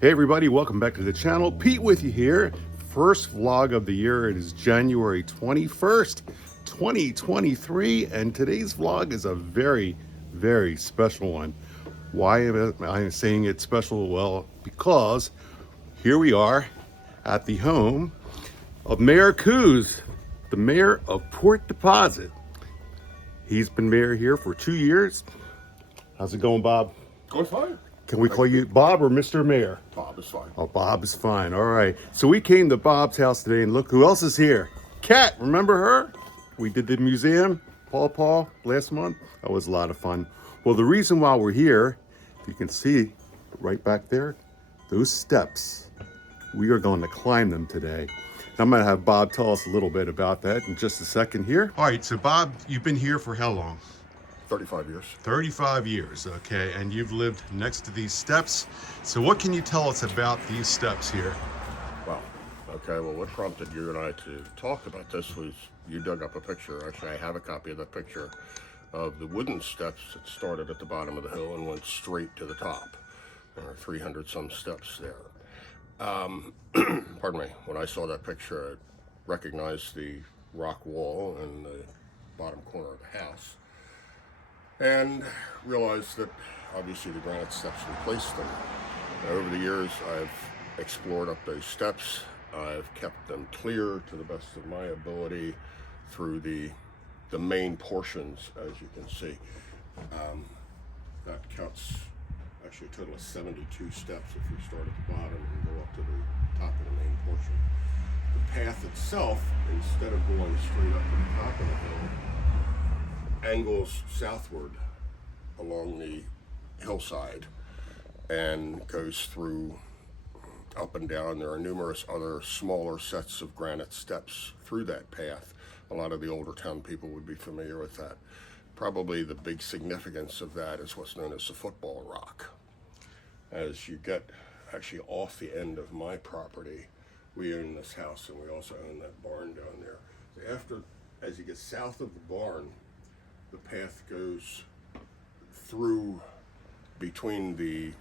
Hey everybody, welcome back to the channel. Pete with you here. First vlog of the year. It is January 21st, 2023, and today's vlog is a very, very special one. Why am I saying it's special? Well, because here we are at the home of Mayor Kuhs, the mayor of Port Deposit. He's been mayor here for 2 years. How's it going, Bob? Going fine. Can we call you Bob or Mr. Mayor? Bob is fine. Oh, Bob is fine. All right. So we came to Bob's house today, and look who else is here. Kat, remember her? We did the museum, Paw last month. That was a lot of fun. Well, the reason why we're here, if you can see right back there, those steps, we are going to climb them today. I'm going to have Bob tell us a little bit about that in just a second here. All right. So, Bob, you've been here for how long? 35 years. 35 years, okay, and you've lived next to these steps. So what can you tell us about these steps here? Wow. Okay, well, what prompted you and I to talk about this was you dug up a picture. Actually, I have a copy of that picture of the wooden steps that started at the bottom of the hill and went straight to the top. There are 300 some steps there. Pardon me. When I saw that picture, I recognized the rock wall in the bottom corner of the house, and realized that obviously the granite steps replaced them. Now, over the years, I've explored up those steps. I've kept them clear to the best of my ability through the main portions, as you can see. That counts actually a total of 72 steps if we start at the bottom and go up to the top of the main portion. The path itself, instead of going straight up to the top of the hill, angles southward along the hillside and goes through up and down. There are numerous other smaller sets of granite steps through that path. A lot of the older town people would be familiar with that. Probably the big significance of that is what's known as the football rock. As you get actually off the end of my property, we own this house and we also own that barn down there. As you get south of the barn, the path goes through between the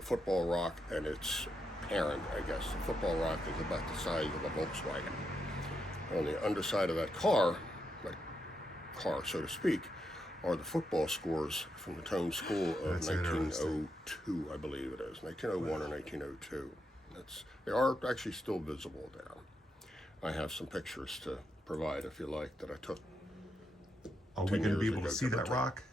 football rock and its parent, I guess. The football rock is about the size of a Volkswagen. On the underside of that car, so to speak, are the football scores from the Tome School of 1902, I believe it is, 1901 or 1902. They are actually still visible down. I have some pictures to provide, if you like, that I took. Are we going to be able to see that rock?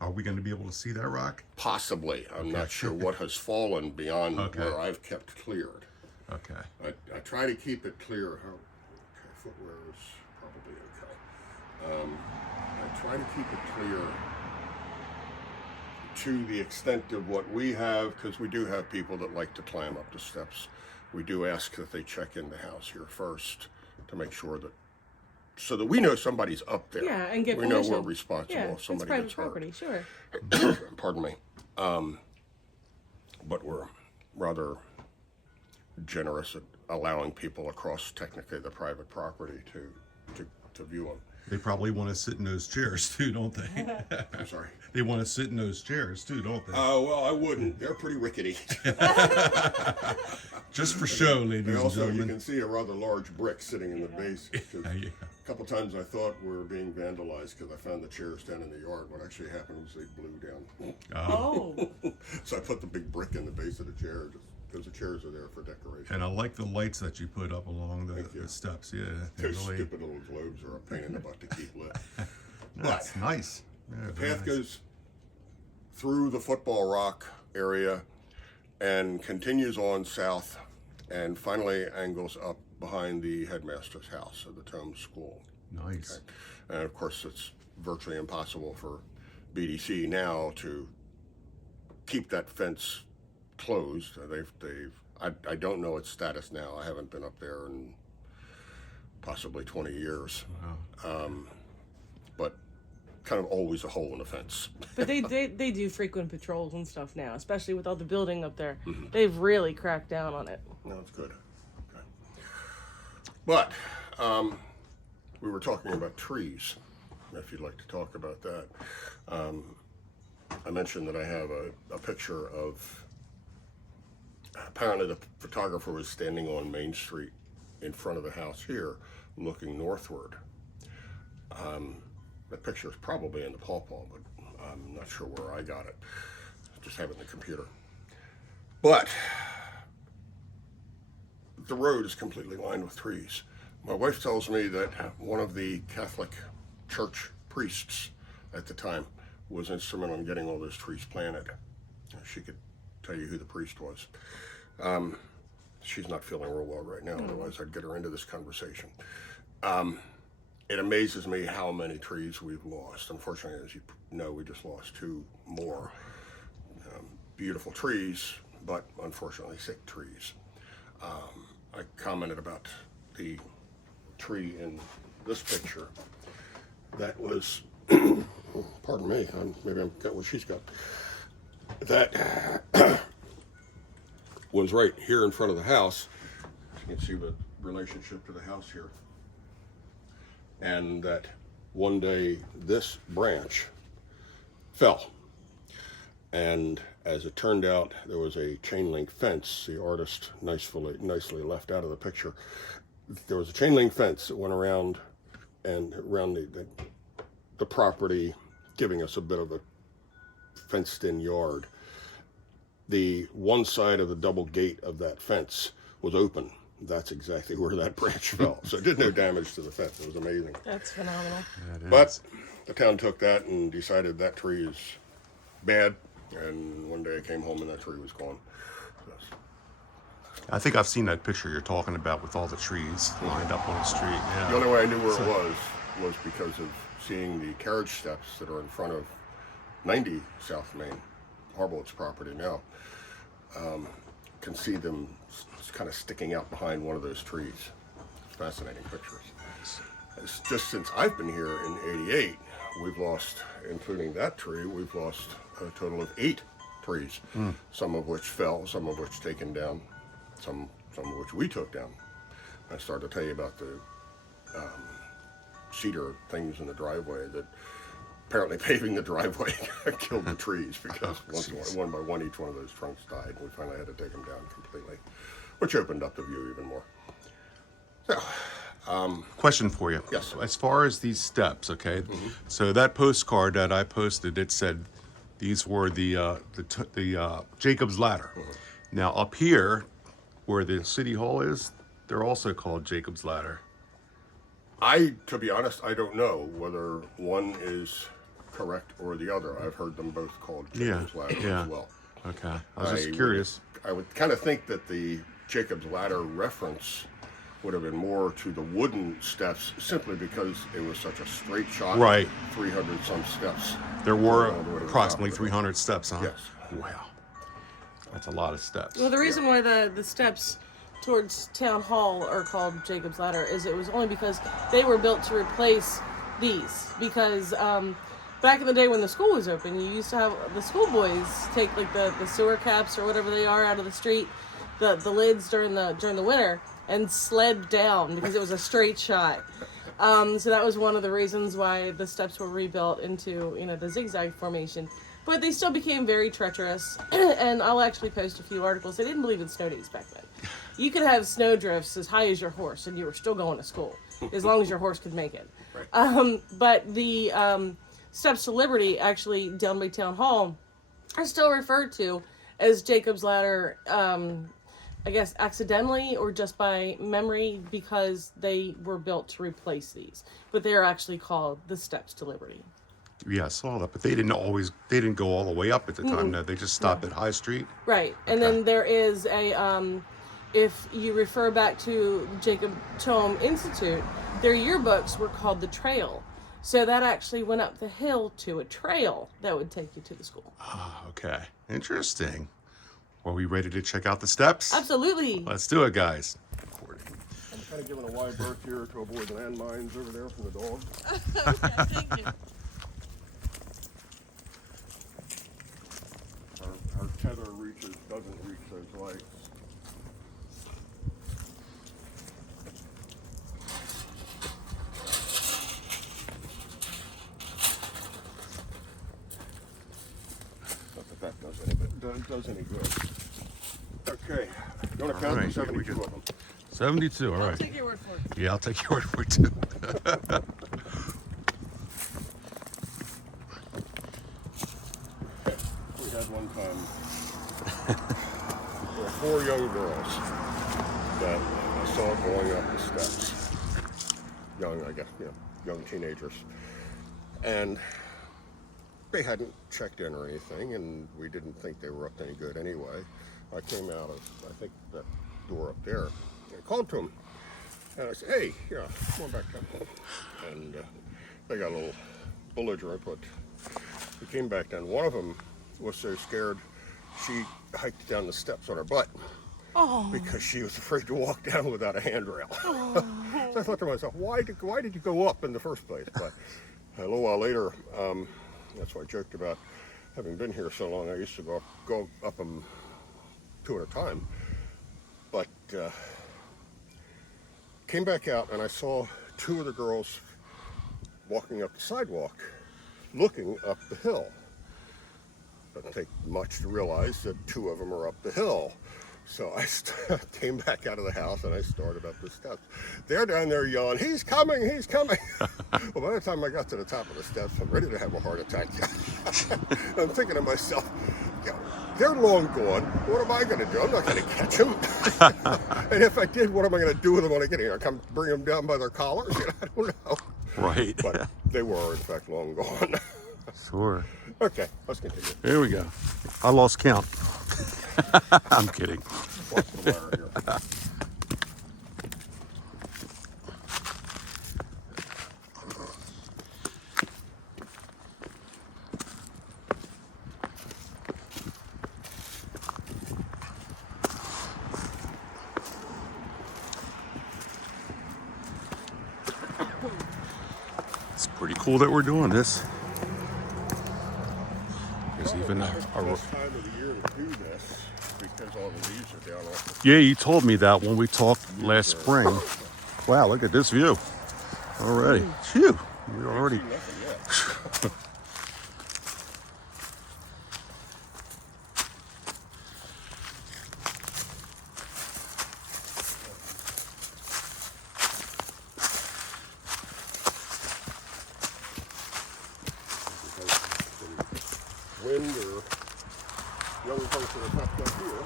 Are we going to be able to see that rock? Possibly. I'm not sure what has fallen beyond where I've kept cleared. Okay. I try to keep it clear. Footwear is probably okay. I try to keep it clear to the extent of what we have, because we do have people that like to climb up the steps. We do ask that they check in the house here first to make sure that, so that we know somebody's up there. Yeah, and get we permission. know we're responsible if somebody private gets property, hurt. sure. Pardon me. But we're rather generous at allowing people across technically the private property to view them. They probably want to sit in those chairs too, don't they? I'm sorry. They want to sit in those chairs too, don't they? Oh, well, I wouldn't. They're pretty rickety. Just for show, ladies and Also, gentlemen. you can see a rather large brick sitting in the base. Yeah. A couple times I thought we were being vandalized because I found the chairs down in the yard. What actually happened was they blew down. Oh. So I put the big brick in the base of the chair just because the chairs are there for decoration. And I like the lights that you put up along the steps. Yeah, Those stupid little globes are a pain in the butt to keep lit. That's nice. Yeah, The path goes through the football rock area and continues on south and finally angles up behind the headmaster's house of the Tome School. Nice. Okay. And of course, it's virtually impossible for BDC now to keep that fence closed. I don't know its status now. I haven't been up there in possibly 20 years. Wow. But kind of always a hole in the fence. But they do frequent patrols and stuff now, especially with all the building up there. Mm-hmm. They've really cracked down on it. No, it's good. Okay. But we were talking about trees, if you'd like to talk about that. I mentioned that I have a picture of apparently the photographer was standing on Main Street in front of the house here, looking northward. The picture is probably in the pawpaw, but I'm not sure where I got it. Just have it in the computer. But the road is completely lined with trees. My wife tells me that one of the Catholic Church priests at the time was instrumental in getting all those trees planted. She could tell you who the priest was. She's not feeling real well right now, otherwise I'd get her into this conversation. It amazes me how many trees we've lost. Unfortunately, as you know, we just lost 2 more beautiful trees, but unfortunately sick trees. I commented about the tree in this picture that was, pardon me, maybe I've got what she's got, that was right here in front of the house. You can see the relationship to the house here. And that one day this branch fell. And as it turned out, there was a chain link fence. The artist nicely left out of the picture. There was a chain link fence that went around the property, giving us a bit of a fenced-in yard. The one side of the double gate of that fence was open. That's exactly where that branch fell. So it did no damage to the fence. It was amazing. That's phenomenal. But the town took that and decided that tree is bad. And one day I came home and that tree was gone. I think I've seen that picture you're talking about with all the trees lined up on the street. Yeah. The only way I knew where it was because of seeing the carriage steps that are in front of 90 South Main, Harbolt's property now. Can see them kind of sticking out behind one of those trees. It's fascinating pictures. It's just since I've been here in '88, we've lost, including that tree, we've lost a total of 8 trees. Some of which fell, some of which taken down, some of which we took down. I started to tell you about the cedar things in the driveway that apparently paving the driveway killed the trees because one by one each one of those trunks died. We finally had to take them down completely, which opened up the view even more. So, question for you. Yes. As far as these steps, okay. So that postcard that I posted, it said these were the Jacob's Ladder. Now up here, where the city hall is, they're also called Jacob's Ladder. To be honest, I don't know whether one is correct or the other. I've heard them both called Jacob's Ladder as well. Okay. I was just curious. I would kind of think that the Jacob's Ladder reference would have been more to the wooden steps simply because it was such a straight shot. Right. 300 some steps. There were all the way to the approximately top. 300 steps, huh? Yes. Wow. That's a lot of steps. Well, the reason why the steps towards Town Hall are called Jacob's Ladder is it was only because they were built to replace these. Because back in the day when the school was open, you used to have the schoolboys take like the sewer caps or whatever they are out of the street, the lids during the winter, and sled down because it was a straight shot. So that was one of the reasons why the steps were rebuilt into the zigzag formation. But they still became very treacherous, and I'll actually post a few articles. They didn't believe in snow days back then. You could have snow drifts as high as your horse, and you were still going to school, as long as your horse could make it. Right. But the steps to Liberty, actually down by Town Hall, are still referred to as Jacob's Ladder, I guess accidentally or just by memory, because they were built to replace these. But they are actually called the Steps to Liberty. Yeah, I saw that, but they didn't go all the way up at the time. No, they just stopped at High Street. Right, and then there is a, if you refer back to Jacob Tome Institute, their yearbooks were called The Trail. So that actually went up the hill to a trail that would take you to the school. Ah, okay. Interesting. Are we ready to check out the steps? Absolutely. Let's do it, guys. I'm kind of giving a wide berth here to avoid landmines over there from the dogs. Okay, thank you. Our tether doesn't reach those lights. Not that does any good. Okay. Okay, you want to count right, the here we 72 go. of them? 72, all I'll right. take your word for it. Yeah, I'll take your word for it too. We had one time, there were 4 young girls that I saw going up the steps. Young, I guess, young teenagers. And they hadn't checked in or anything, and we didn't think they were up to any good anyway. I came out of, I think, that door up there, and I called to them. And I said, hey, come on back down. And they got a little belligerent, but we came back down. One of them was so scared, she hiked down the steps on her butt because she was afraid to walk down without a handrail. So I thought to myself, why did you go up in the first place? But a little while later, that's why I joked about having been here so long. I used to go up them 2 at a time. But came back out and I saw 2 of the girls walking up the sidewalk, looking up the hill. Doesn't take much to realize that 2 of them are up the hill. So I came back out of the house and I started up the steps. They're down there yelling, he's coming, he's coming. Well, by the time I got to the top of the steps, I'm ready to have a heart attack. I'm thinking to myself, they're long gone. What am I going to do? I'm not going to catch them. And if I did, what am I going to do with them when I get here? Come bring them down by their collars? I don't know. Right. But they were, in fact, long gone. Sure. Okay, let's continue. Here we go. I lost count. I'm kidding. Watch the wire here. It's pretty cool that we're doing this. There's even a Best time of the year to do this because all the leaves are down off yeah, you told me that when we talked last spring. Wow, look at this view already. Phew, we're already. the nothing yet. Wind or young folks that are tucked up here.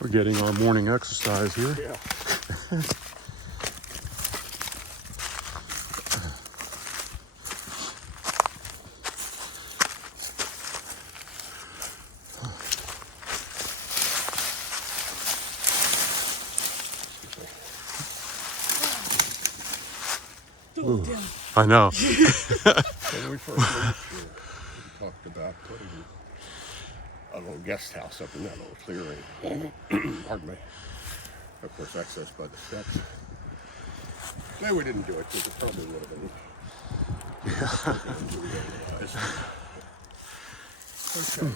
We're getting our morning exercise here. Yeah. I know. When we first moved here, we talked about putting a little guest house up in that little clearing. Pardon me. Of course, access by the steps. No, we didn't do it because it probably would have been. Okay.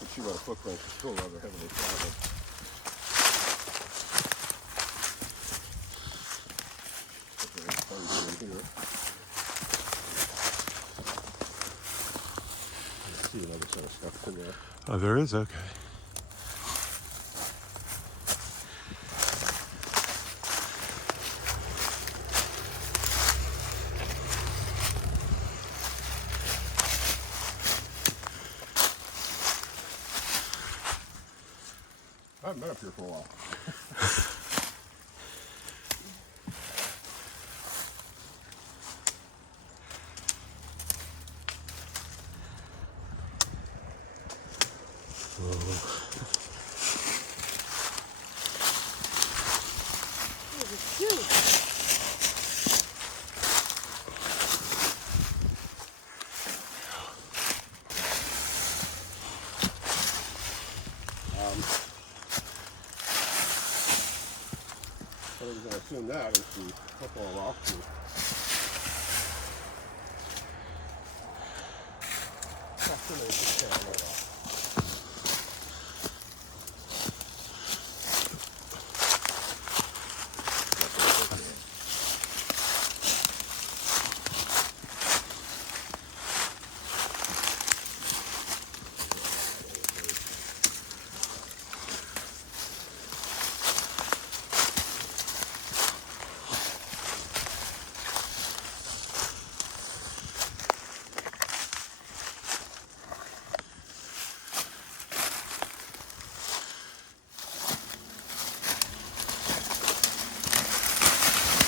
Let's see what a footprint is still rather heavily traveled. Here. See another set of stuff in there. Oh, there is? Okay. I haven't been up here for a while. I was going to assume that is the football rock.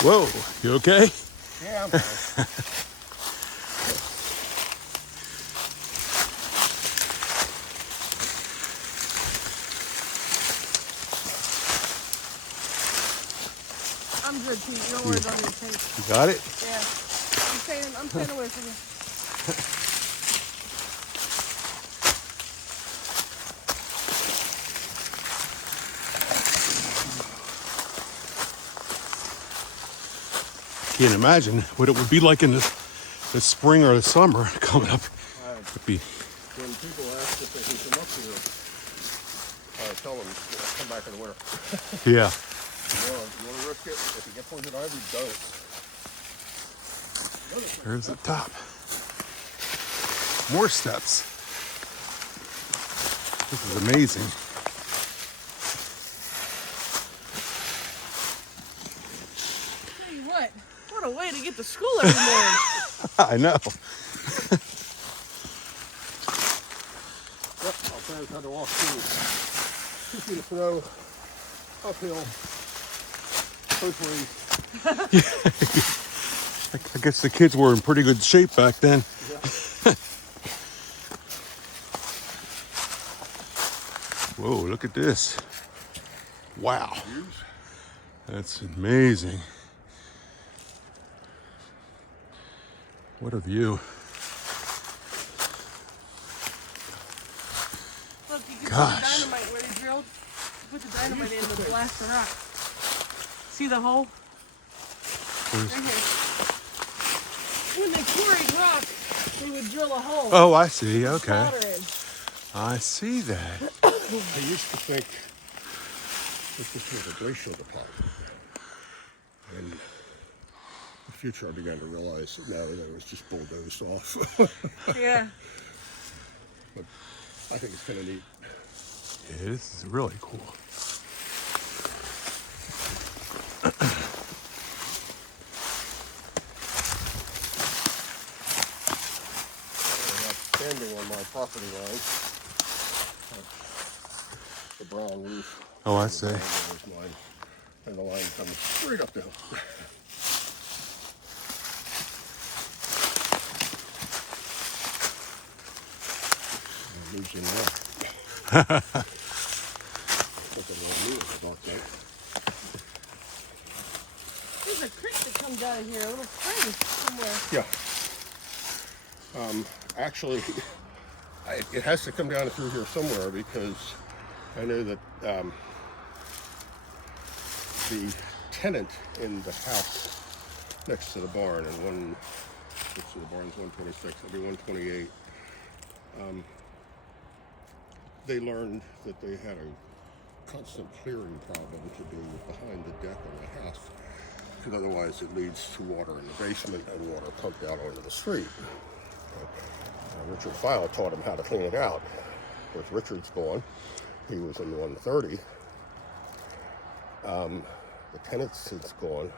Whoa, you okay? Yeah, I'm fine. I'm good, Pete. Don't worry about your tape. You got it? Yeah. I'm staying away from you. Can't imagine what it would be like in the spring or the summer coming up. It'd be, When people ask if they can come up here, I tell them, come back in the winter. yeah. You want to risk it? If you get poison ivy, don't. There's the top. More steps. This is amazing. Tell you what a way to get to school every morning. I know. Yep, our parents had to walk through 2 feet of snow, uphill, both ways. I guess the kids were in pretty good shape back then. Yeah. Whoa, look at this. Wow. Views. That's amazing. What a view. Look, you can Gosh. put the dynamite where they drilled. You put the dynamite in to blast the rock. See the hole? There's- Right here. When they quarried rock, they would drill a hole. Oh, I see. Okay. Water in. I see that. I used to think that this was a glacial deposit. And in the future, I began to realize that now that it was just bulldozed off. Yeah. But I think it's kind of neat. Yeah, this is really cool. Standing on my property line, the brown roof. Oh, I see. Is mine, and the line comes straight up the hill. I'm losing luck. Look at the news about that. There's a creek that comes out of here, a little spring somewhere. Yeah. Actually, it has to come down through here somewhere because I know that the tenant in the house next to the barn, and next to the barn's 126, it'll be 128. They learned that they had a constant clearing problem to do behind the deck on the house, because otherwise it leads to water in the basement and water pumped out onto the street. Richard File taught him how to clean it out. With Richard's gone, he was in 130. The tenant since gone.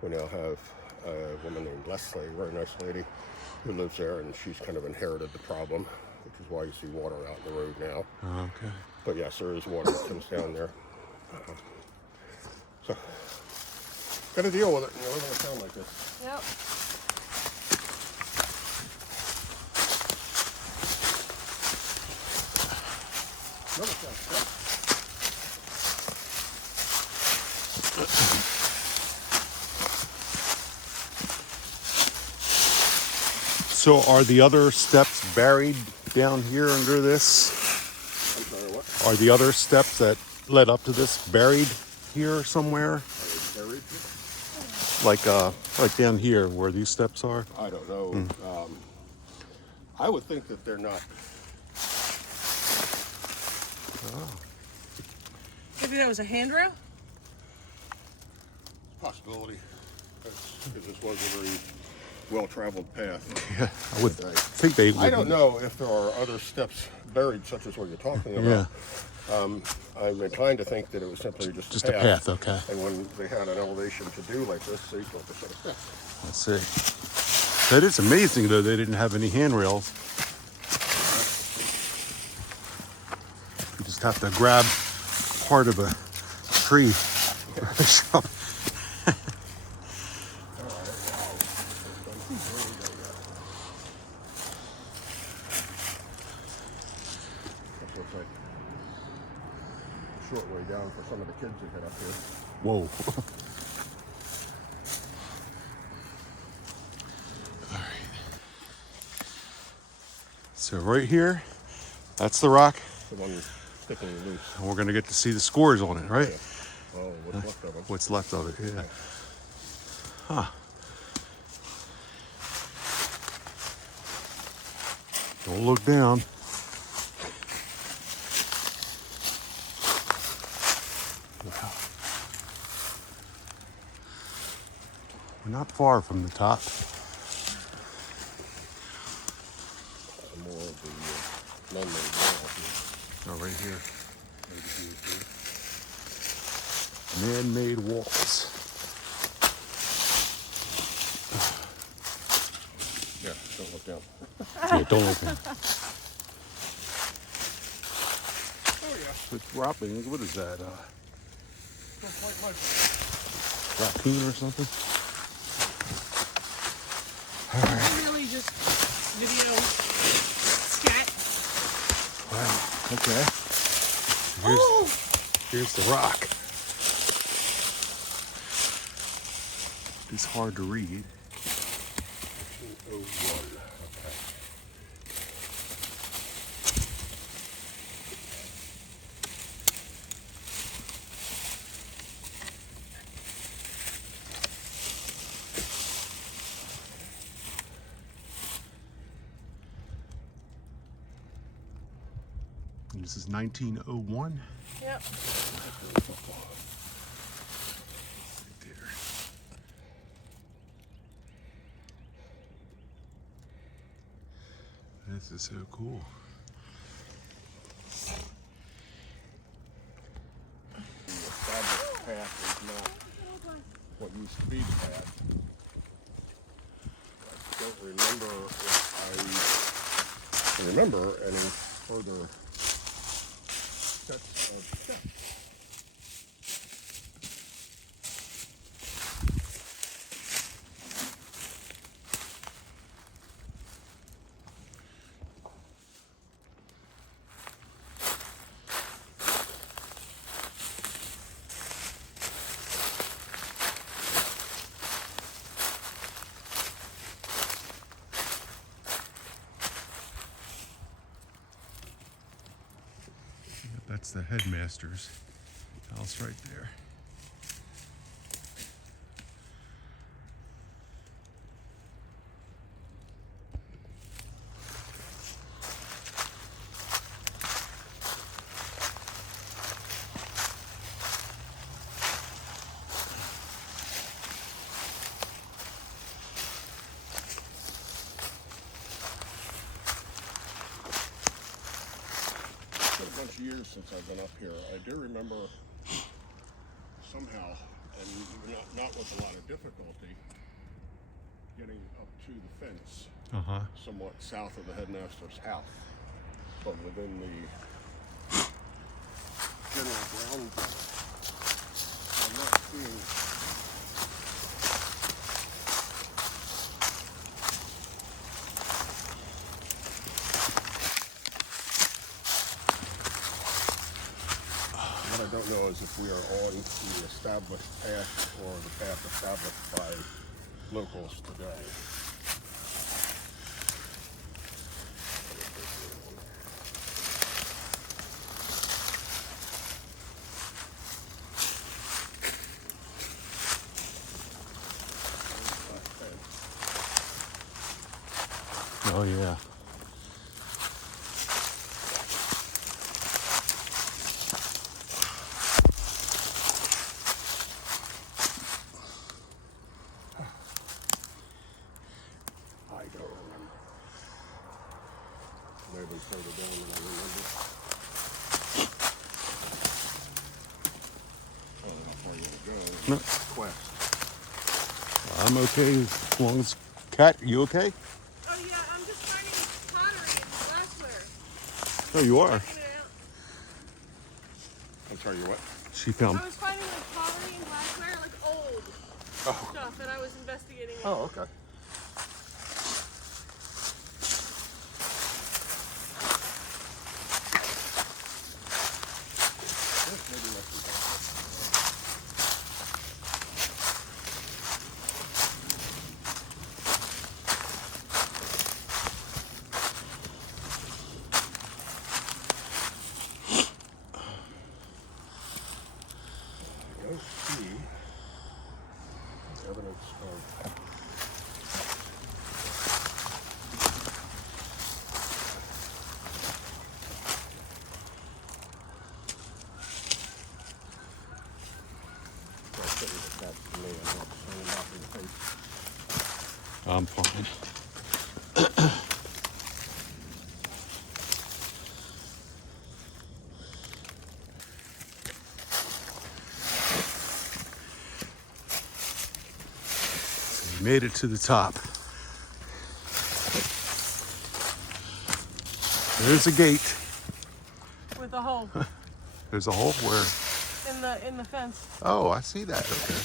We now have a woman named Leslie, a very nice lady, who lives there, and she's kind of inherited the problem, which is why you see water out in the road now. Okay. But yes, there is water that comes down there. So, got to deal with it. You know, it's going to sound like this. Yep. Another sound. So are the other steps buried down here under this? I'm sorry, what? Are the other steps that led up to this buried here somewhere? Are they buried? Like down here where these steps are? I don't know. I would think that they're not. Maybe that was a handrail? Possibility. Because this was a very well-traveled path. Yeah, I would think they would. I don't know if there are other steps buried, such as what you're talking about. I'm inclined to think that it was simply just a path, okay. And when they had an elevation to do like this, they built a set of steps. Let's see. That is amazing, though. They didn't have any handrails. You just have to grab part of a tree. This looks like a short way down for some of the kids to get up here. Whoa. All right. So right here, that's the rock. The one sticking loose. And we're going to get to see the scores on it, right? Yeah. Oh, what's left of it. What's left of it, yeah. Huh. Don't look down. Wow. We're not far from the top. More of the man-made wall here. Oh, right here. Man-made walls. Yeah, don't look down. Yeah, don't look down. Oh, yeah. It's dropping. What is that? Looks like my Raccoon or something? Really just video scat. Wow. Okay. Oh! Here's the rock. It's hard to read. 1901. Okay. And this is 1901. Yep. Right there. This is so cool. The established path is not what used to be the path. I don't remember if I remember any further sets of steps. That's the headmaster's house right there. A bunch of years since I've been up here. I do remember somehow, and not with a lot of difficulty, getting up to the fence, somewhat south of the headmaster's house, but within the general ground cover. I'm not seeing. What I don't know is if we are on the established path or the path established by locals today. Oh yeah. No, Quest. I'm okay as long as. Kat, you okay? Oh yeah, I'm just finding pottery and glassware. Oh, you are. Checking it out. I'm sorry, you what? She found. I was finding like pottery and glassware, like old stuff, and I was investigating it. Oh, okay. Go see evidence of I'm fine. So we made it to the top. There's a gate. With a hole There's a hole where. in the fence. Oh, I see that. Okay.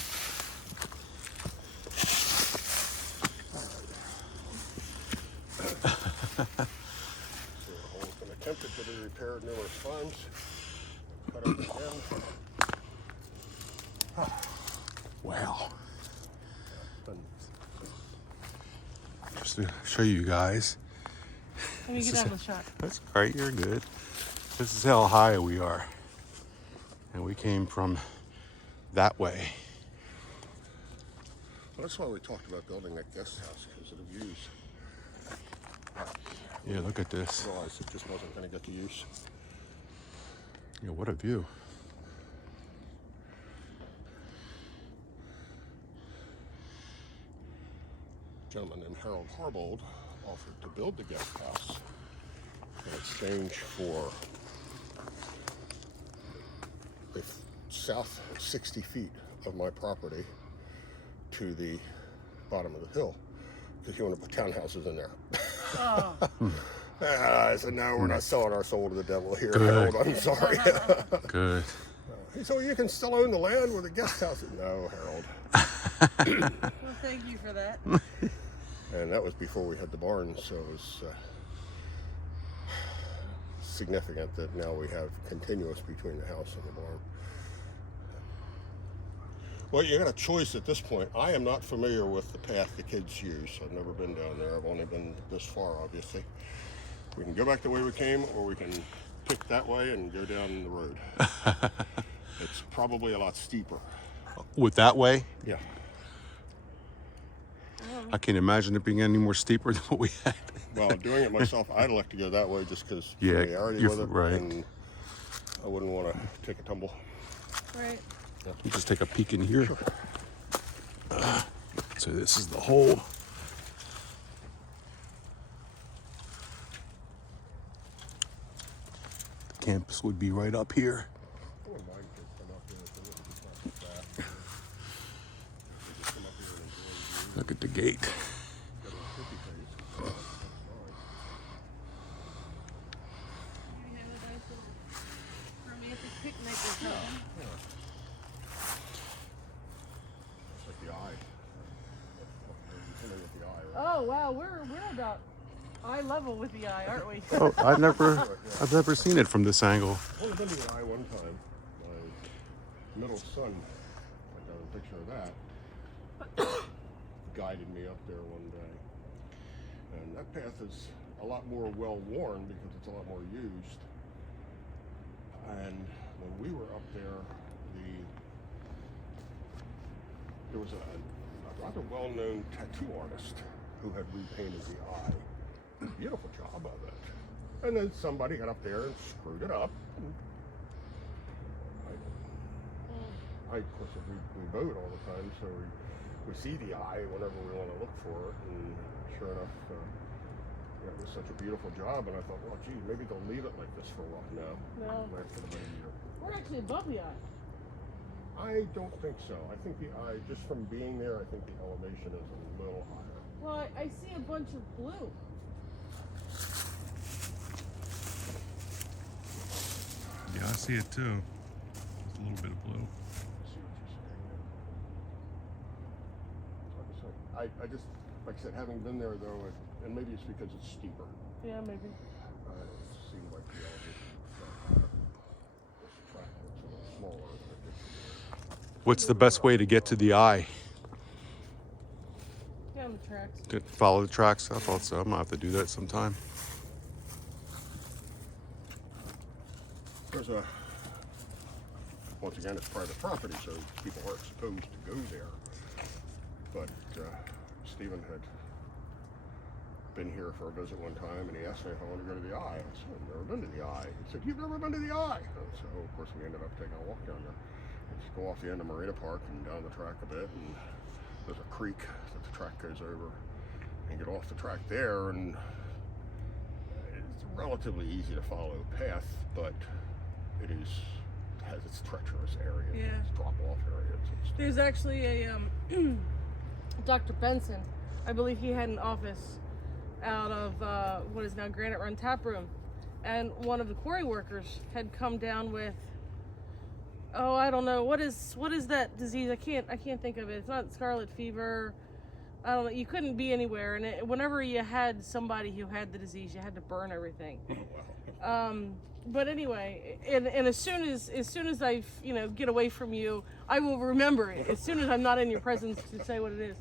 hole's been attempted to be repaired numerous times. Cut up again. Wow. Been Just to show you guys. Let me get out of the shot. That's all right. You're good. This is how high we are, and we came from that way. Well, that's why we talked about building that guest house, because of the views. Yeah, look at this. I realized it just wasn't going to get the use. Yeah, what a view. A gentleman named Harold Harbold offered to build the guest house in exchange for the south 60 feet of my property to the bottom of the hill, because he wanted to put townhouses in there. Oh. I said, no, we're not selling our soul to the devil here, Good. Harold. I'm sorry. Good. He said, well, you can still own the land with a guest house. No, Harold. Well, thank you for that. And that was before we had the barn, so it was significant that now we have continuous between the house and the barn. Well, you got a choice at this point. I am not familiar with the path the kids use. I've never been down there. I've only been this far, obviously. We can go back the way we came, or we can pick that way and go down the road. It's probably a lot steeper. With that way, Yeah. I can't imagine it being any more steeper than what we had. Well, doing it myself, I'd like to go that way just because Yeah, familiarity you're with it. right. And I wouldn't want to take a tumble. Right. We'll just take a peek in here. So this is the hole. The campus would be right up here. I wouldn't mind kids come up here if it wouldn't be so fast. They just come up here and enjoy the Look at the gate. get a hippie face. That's fine. We have a nice little romantic picnic or something. It's like the eye. You're with the eye, right? Oh wow, we're about eye level with the eye, aren't we? Oh, I've never seen it from this angle. I've only been to the eye one time. My middle son, I got a picture of that, guided me up there one day. And that path is a lot more well-worn because it's a lot more used. And when we were up there, there was a rather well-known tattoo artist who had repainted the eye. Beautiful job of it. And then somebody got up there and screwed it up. Of course, we boat all the time, so we see the eye whenever we want to look for it. And sure enough, it was such a beautiful job. And I thought, well, gee, maybe they'll leave it like this for a while. No. No. Right for the main year. We're actually above the eye. I don't think so. I think just from being there, I think the elevation is a little higher. Well, I see a bunch of blue. Yeah, I see it too. There's a little bit of blue. I see what you're saying there. I just, like I said, having been there though, and maybe it's because it's steeper. Yeah, maybe. It seemed like the elevation, this track looks a little smaller than it did from there. What's the best way to get to the eye? Down the tracks. To follow the tracks? I thought so. I'm gonna have to do that sometime. There's once again, it's private property, so people aren't supposed to go there. But Stephen had been here for a visit one time, and he asked me if I wanted to go to the eye. I said, I've never been to the eye. He said, you've never been to the eye? And so, of course, we ended up taking a walk down there. We just go off the end of Marina Park and down the track a bit, and there's a creek that the track goes over. And get off the track there, and it's a relatively easy to follow path, but it has its treacherous areas, Yeah. its drop-off areas. There's actually a Dr. Benson. I believe he had an office out of what is now Granite Run Tap Room, and one of the quarry workers had come down with, oh, I don't know, what is that disease? I can't think of it. It's not scarlet fever. I don't know. You couldn't be anywhere, and whenever you had somebody who had the disease, you had to burn everything. Oh, wow. But anyway, and as soon as I get away from you, I will remember it. As soon as I'm not in your presence to say what it is.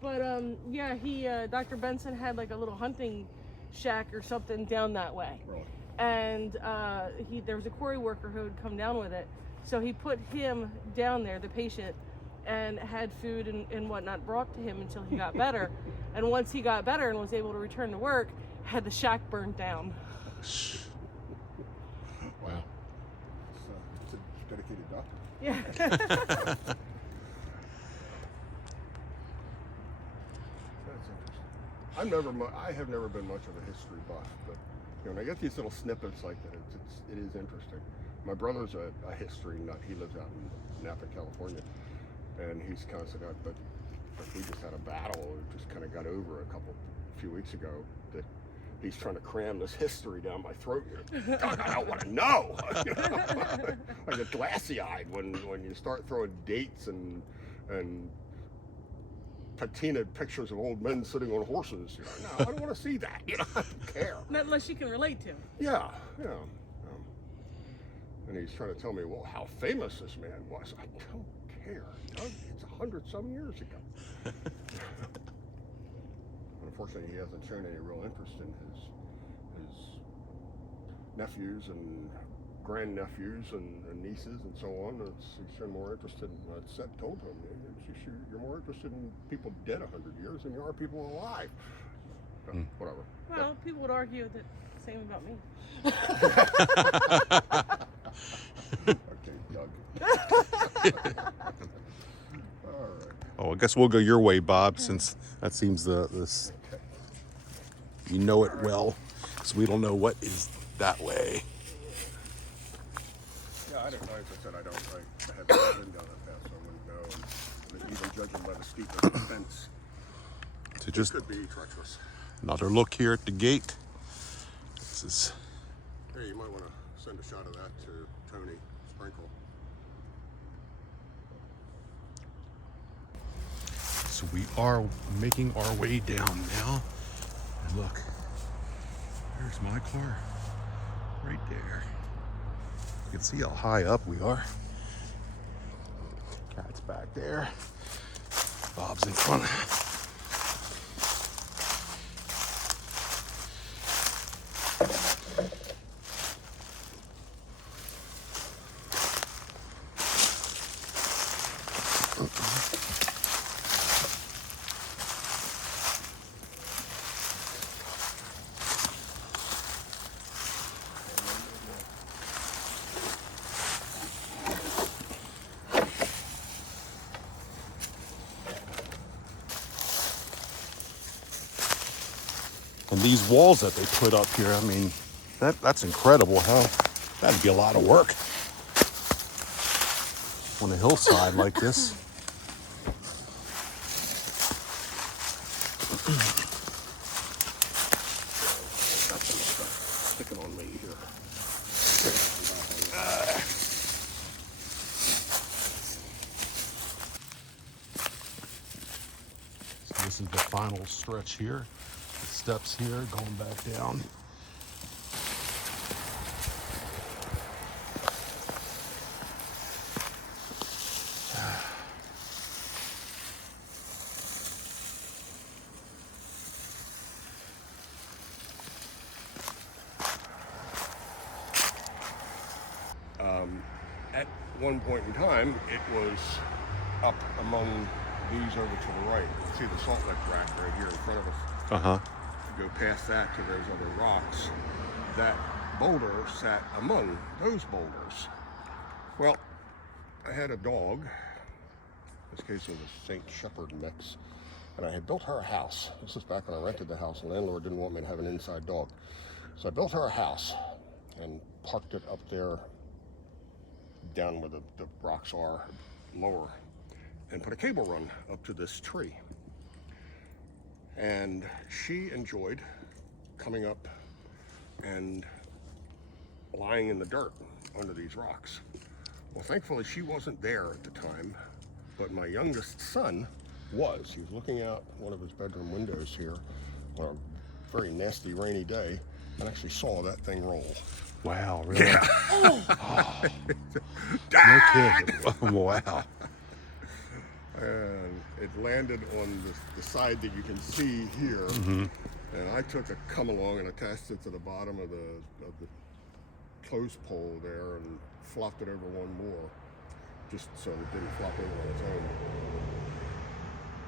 But yeah, Dr. Benson had like a little hunting shack or something down that way, Really? and there was a quarry worker who had come down with it, so he put him down there, the patient, and had food and whatnot brought to him until he got better. And once he got better and was able to return to work, had the shack burned down. Wow. It's a dedicated doctor. Yeah. That's interesting. I have never been much of a history buff, but when I get these little snippets like that, it is interesting. My brother's a history nut. He lives out in Napa, California, and he's constantly out. But we just had a battle. It just kind of got over a few weeks ago that he's trying to cram this history down my throat. God, I don't want to know. I get glassy-eyed when you start throwing dates and patinaed pictures of old men sitting on horses. No, I don't want to see that. I don't care. Not unless you can relate to. Yeah. And he's trying to tell me, well, how famous this man was. I don't care. It's 100-some years ago. Unfortunately, he hasn't shown any real interest in his nephews and grandnephews and nieces and so on. He's shown more interest in, Seth told him, you're more interested in people dead 100 years than you are people alive. Whatever. Well, people would argue the same about me. Okay, Doug. All right. Oh, I guess we'll go your way, Bob, since that seems this. You know it well, so we don't know what is that way. Yeah, I don't know. As I said, I haven't been down that path, so I wouldn't know. And even judging by the steepness of the fence, So just could be treacherous. another look here at the gate. This is Hey, you might want to send a shot of that to Tony Sprinkle. so we are making our way down now. And look, there's my car right there. You can see how high up we are. Kat's back there. Bob's in front. And these walls that they put up here, I mean, that's incredible. That'd be a lot of work. on a hillside like this. Got some stuff sticking on me here. So this is the final stretch here. The steps here going back down. At one point in time, it was up among these over to the right. You see the salt lick rack right here in front of us. Uh-huh. You go past that to those other rocks. That boulder sat among those boulders. Well, I had a dog. In this case, it was a Saint Shepherd mix. And I had built her a house. This is back when I rented the house. The landlord didn't want me to have an inside dog. So I built her a house and parked it up there down where the rocks are lower, and put a cable run up to this tree. And she enjoyed coming up and lying in the dirt under these rocks. Well, thankfully she wasn't there at the time, but my youngest son was. He was looking out one of his bedroom windows here on a very nasty rainy day and actually saw that thing roll. Wow, really? Yeah. Oh, Dad! no kidding. Wow. And it landed on the side that you can see here. Mm-hmm. And I took a come along and attached it to the bottom of the clothes pole there and flopped it over one more, just so it didn't flop over on its own.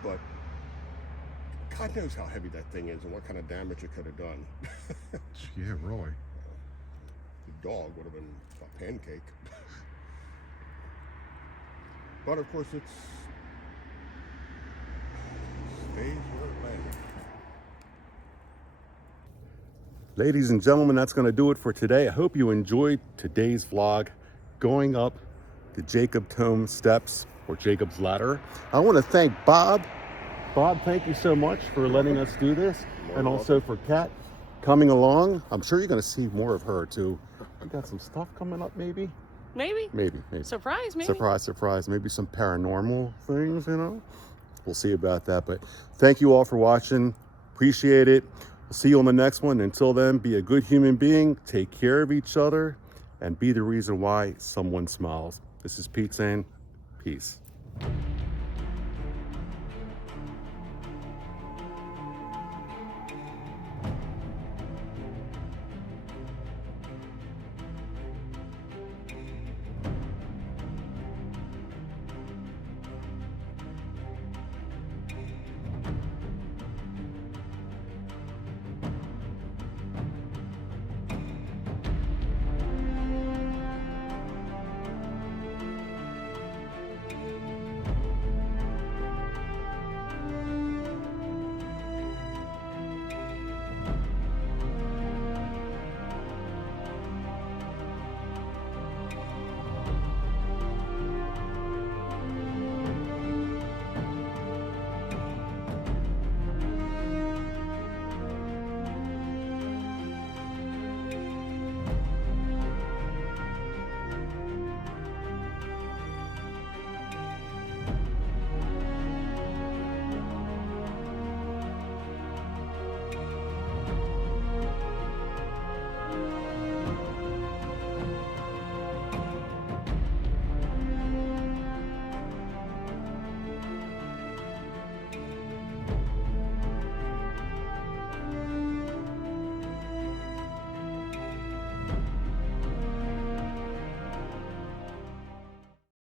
But God knows how heavy that thing is and what kind of damage it could have done. Yeah, really. The dog would have been a pancake. But of course, it's stays where it landed. Ladies and gentlemen, that's going to do it for today. I hope you enjoyed today's vlog going up the Jacob Tome steps, or Jacob's ladder. I want to thank Bob. Bob, thank you so much for letting us do this. And also for Kat coming along. I'm sure you're going to see more of her too. You got some stuff coming up maybe? Maybe. Maybe. Surprise, maybe. Surprise. Maybe some paranormal things, you know? We'll see about that. But thank you all for watching. Appreciate it. We'll see you on the next one. Until then, be a good human being. Take care of each other. And be the reason why someone smiles. This is Pete saying peace.